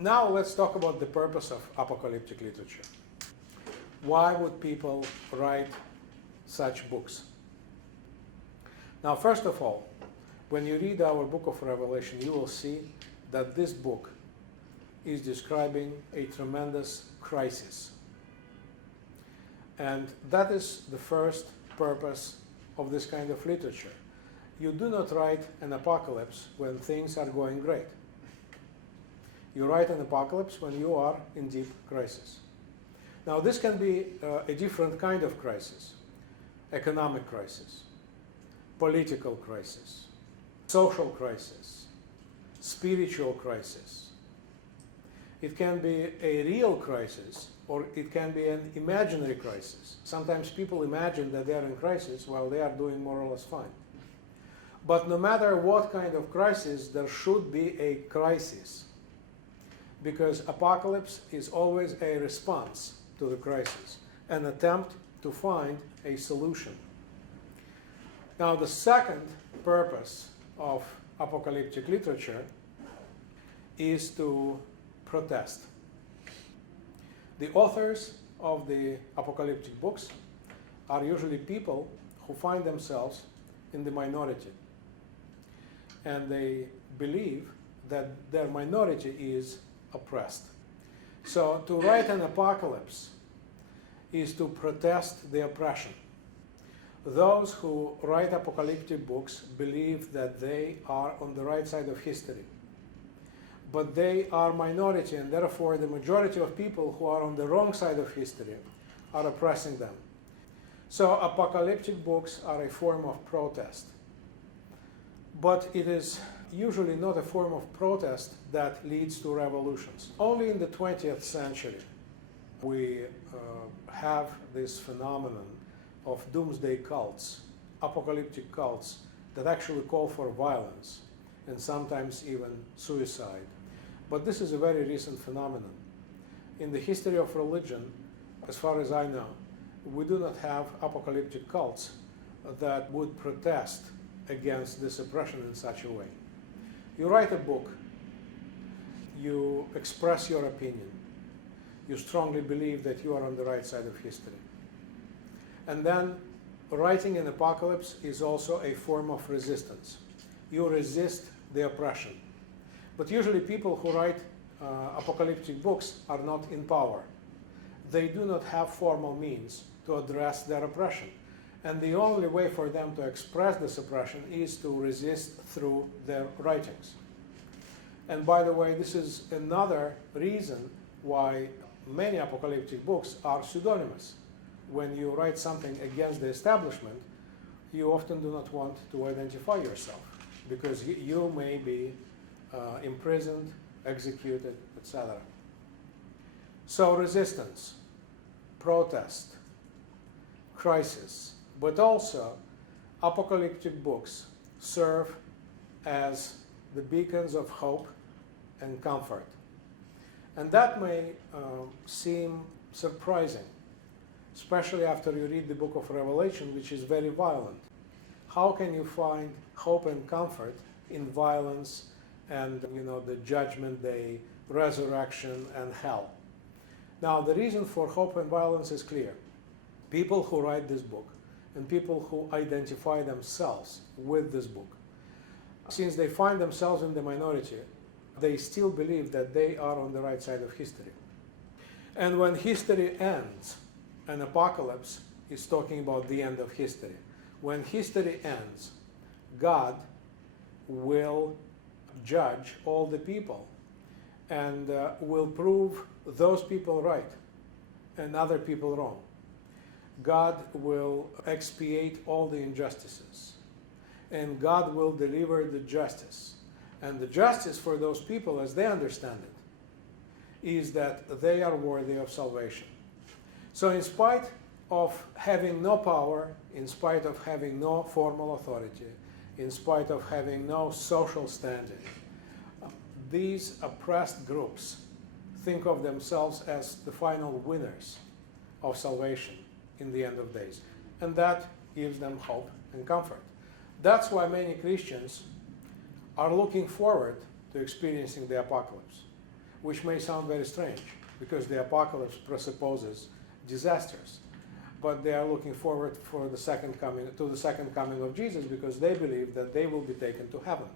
Now let's talk about the purpose of apocalyptic literature. Why would people write such books? Now, first of all, when you read our book of Revelation, you will see that this book is describing a tremendous crisis. And that is the first purpose of this kind of literature. You do not write an apocalypse when things are going great. You write an apocalypse when you are in deep crisis. Now, this can be a different kind of crisis: economic crisis, political crisis, social crisis, spiritual crisis. It can be a real crisis, or it can be an imaginary crisis. Sometimes people imagine that they are in crisis while they are doing more or less fine. But no matter what kind of crisis, there should be a crisis, because apocalypse is always a response to the crisis, an attempt to find a solution. Now, the second purpose of apocalyptic literature is to protest. The authors of the apocalyptic books are usually people who find themselves in the minority, and they believe that their minority is oppressed. So to write an apocalypse is to protest the oppression. Those who write apocalyptic books believe that they are on the right side of history, but they are minority, and therefore the majority of people who are on the wrong side of history are oppressing them. So apocalyptic books are a form of protest, but it is usually not a form of protest that leads to revolutions. Only in the 20th century we have this phenomenon of doomsday cults, apocalyptic cults that actually call for violence and sometimes even suicide. But this is a very recent phenomenon. In the history of religion, as far as I know, we do not have apocalyptic cults that would protest against this oppression in such a way. You write a book, you express your opinion, you strongly believe that you are on the right side of history. And then writing an apocalypse is also a form of resistance. You resist the oppression. But usually people who write apocalyptic books are not in power. They do not have formal means to address their oppression. And the only way for them to express this oppression is to resist through their writings. And by the way, this is another reason why many apocalyptic books are pseudonymous. When you write something against the establishment, you often do not want to identify yourself, because you may be imprisoned, executed, etc. So resistance, protest, crisis, but also apocalyptic books serve as the beacons of hope and comfort. And that may seem surprising, especially after you read the book of Revelation, which is very violent. How can you find hope and comfort in violence and, the judgment day, resurrection, and hell? Now, the reason for hope and violence is clear. People who write this book and people who identify themselves with this book, since they find themselves in the minority, they still believe that they are on the right side of history. And when history ends, an apocalypse is talking about the end of history. When history ends, God will judge all the people and will prove those people right and other people wrong. God will expiate all the injustices, and God will deliver the justice. And the justice for those people, as they understand it, is that they are worthy of salvation. So in spite of having no power, in spite of having no formal authority, in spite of having no social standing, these oppressed groups think of themselves as the final winners of salvation in the end of days. And that gives them hope and comfort. That's why many Christians are looking forward to experiencing the apocalypse. which may sound very strange because the apocalypse presupposes disasters. But they are looking forward for the second coming of Jesus because they believe that they will be taken to heaven.